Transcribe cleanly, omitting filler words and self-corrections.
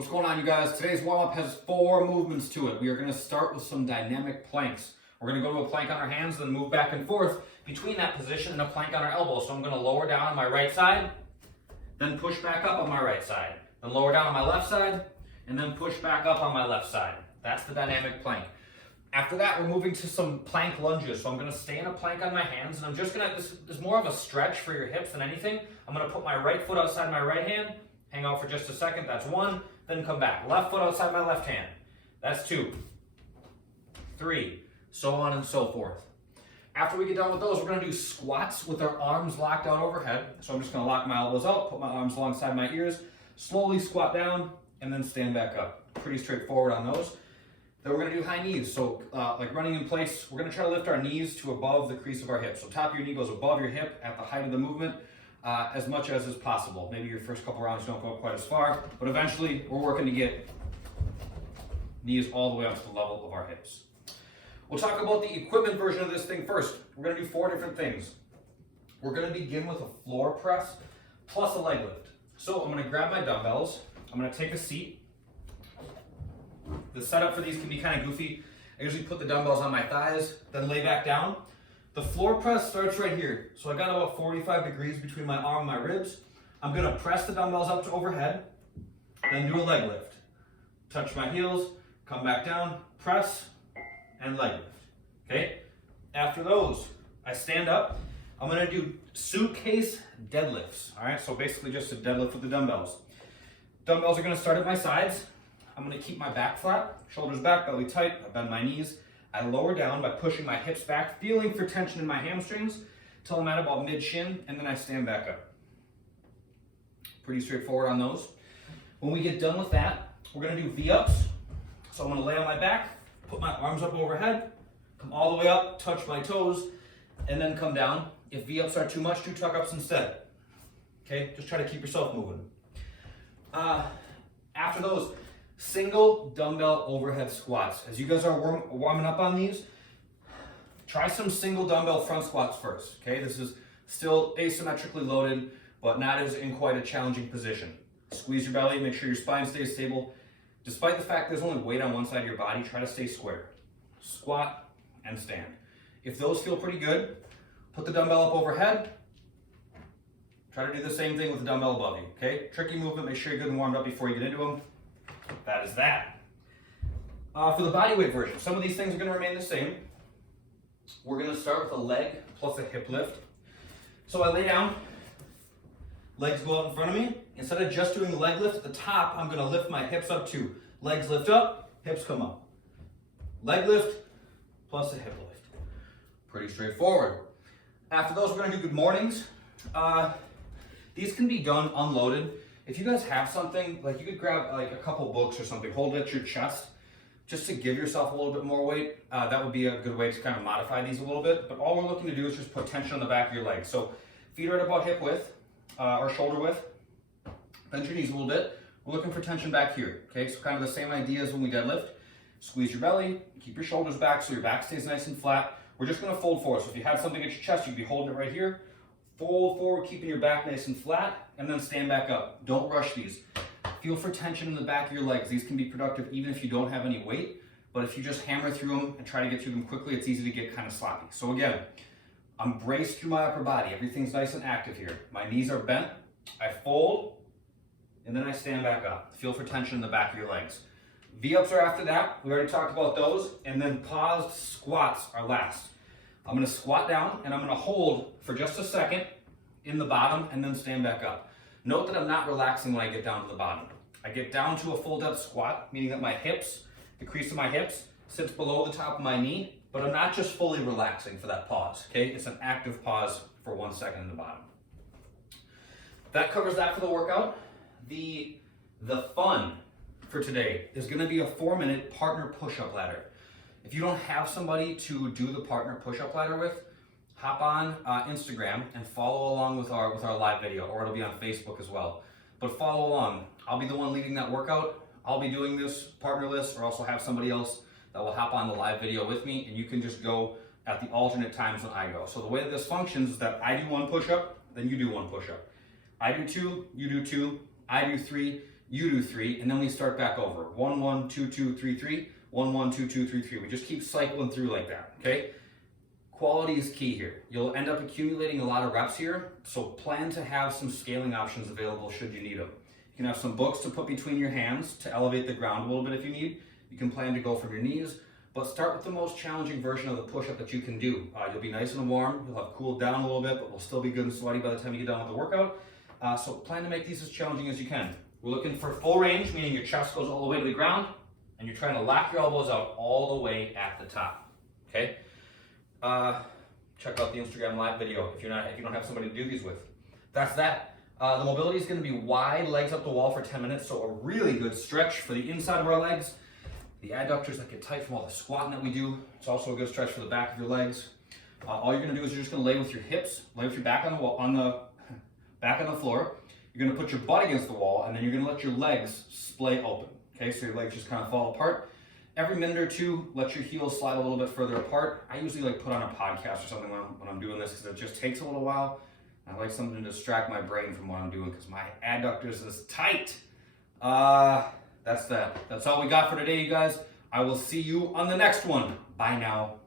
What's going on, you guys? Today's warm-up has 4 movements to it. We are going to start with some dynamic planks. We're going to go to a plank on our hands, then move back and forth between that position and a plank on our elbow. So I'm going to lower down on my right side, then push back up on my right side, then lower down on my left side, and then push back up on my left side. That's the dynamic plank. After that, we're moving to some plank lunges. So I'm going to stay in a plank on my hands, and I'm just going to, this is more of a stretch for your hips than anything. I'm going to put my right foot outside my right hand, hang out for just a second, that's 1, then come back. Left foot outside my left hand, that's 2, 3, so on and so forth. After we get done with those, we're going to do squats with our arms locked out overhead. So I'm just going to lock my elbows out, put my arms alongside my ears, slowly squat down, and then stand back up. Pretty straightforward on those. Then we're going to do high knees. So like running in place, we're going to try to lift our knees to above the crease of our hips. So top of your knee goes above your hip at the height of the movement, as much as is possible. Maybe your first couple rounds don't go quite as far, but eventually we're working to get knees all the way up to the level of our hips. We'll talk about the equipment version of this thing first. We're going to do 4 different things. We're going to begin with a floor press plus a leg lift. So I'm going to grab my dumbbells. I'm going to take a seat. The setup for these can be kind of goofy. I usually put the dumbbells on my thighs, then lay back down. The floor press starts right here. So I got about 45 degrees between my arm and my ribs. I'm going to press the dumbbells up to overhead, then do a leg lift. Touch my heels, come back down, press, and leg lift. Okay? After those, I stand up. I'm going to do suitcase deadlifts. All right? So basically just a deadlift with the dumbbells. Dumbbells are going to start at my sides. I'm going to keep my back flat, shoulders back, belly tight. I bend my knees. I lower down by pushing my hips back, feeling for tension in my hamstrings till I'm at about mid-shin, and then I stand back up. Pretty straightforward on those. When we get done with that, we're going to do V-ups. So I'm going to lay on my back, put my arms up overhead, come all the way up, touch my toes, and then come down. If V-ups are too much, do tuck-ups instead. Okay, just try to keep yourself moving. After those, single dumbbell overhead squats. As you guys are warming up on these, try some single dumbbell front squats first. Okay, this is still asymmetrically loaded, but not as in quite a challenging position. Squeeze your belly, make sure your spine stays stable. Despite the fact there's only weight on one side of your body, try to stay square. Squat and stand. If those feel pretty good, put the dumbbell up overhead. Try to do the same thing with the dumbbell above you, okay? Tricky movement, make sure you're good and warmed up before you get into them. That is that. For the bodyweight version, some of these things are going to remain the same. We're going to start with a leg plus a hip lift. So I lay down, legs go out in front of me. Instead of just doing the leg lift at the top, I'm going to lift my hips up too. Legs lift up, hips come up. Leg lift plus a hip lift. Pretty straightforward. After those, we're going to do good mornings. These can be done unloaded. If you guys have something, like you could grab like a couple books or something, hold it at your chest, just to give yourself a little bit more weight. That would be a good way to kind of modify these a little bit. But all we're looking to do is just put tension on the back of your legs. So feet are at about hip width or shoulder width. Bend your knees a little bit. We're looking for tension back here. Okay, so kind of the same idea as when we deadlift. Squeeze your belly, keep your shoulders back so your back stays nice and flat. We're just going to fold forward. So if you have something at your chest, you'd be holding it right here. Fold forward, keeping your back nice and flat, and then stand back up. Don't rush these. Feel for tension in the back of your legs. These can be productive even if you don't have any weight, but if you just hammer through them and try to get through them quickly, it's easy to get kind of sloppy. So again, I'm braced through my upper body. Everything's nice and active here. My knees are bent. I fold, and then I stand back up. Feel for tension in the back of your legs. V-ups are after that. We already talked about those, and then paused squats are last. I'm going to squat down and I'm going to hold for just a second in the bottom and then stand back up. Note that I'm not relaxing when I get down to the bottom. I get down to a full depth squat, meaning that my hips, the crease of my hips, sits below the top of my knee, but I'm not just fully relaxing for that pause, okay? It's an active pause for 1 second in the bottom. That covers that for the workout. The fun for today is going to be a 4-minute partner push-up ladder. If you don't have somebody to do the partner push-up ladder with, hop on Instagram and follow along with our live video, or it'll be on Facebook as well. But follow along. I'll be the one leading that workout. I'll be doing this partnerless, or also have somebody else that will hop on the live video with me, and you can just go at the alternate times when I go. So the way that this functions is that I do 1 push-up, then you do 1 push-up. I do 2, you do 2, I do 3, you do 3, and then we start back over. 1, 1, 2, 2, 3, 3, 1, 1, 2, 2, 3, 3. We just keep cycling through like that, okay? Quality is key here. You'll end up accumulating a lot of reps here, so plan to have some scaling options available should you need them. You can have some books to put between your hands to elevate the ground a little bit if you need. You can plan to go from your knees, but start with the most challenging version of the push-up that you can do. You'll be nice and warm, you'll have cooled down a little bit, but we'll still be good and sweaty by the time you get done with the workout. So plan to make these as challenging as you can. We're looking for full range, meaning your chest goes all the way to the ground, and you're trying to lock your elbows out all the way at the top, okay? Check out the Instagram live video if you don't have somebody to do these with. That's that. The mobility is going to be wide, legs up the wall for 10 minutes, so a really good stretch for the inside of our legs. The adductors that get tight from all the squatting that we do. It's also a good stretch for the back of your legs. All you're going to do is you're just going to lay with your hips, lay with your back on the wall, back on the floor. You're going to put your butt against the wall, and then you're going to let your legs splay open. Okay, so your legs just kind of fall apart. Every minute or two, let your heels slide a little bit further apart. I usually like put on a podcast or something when I'm doing this because it just takes a little while. I like something to distract my brain from what I'm doing because my adductors is tight. That's that. That's all we got for today, you guys. I will see you on the next one. Bye now.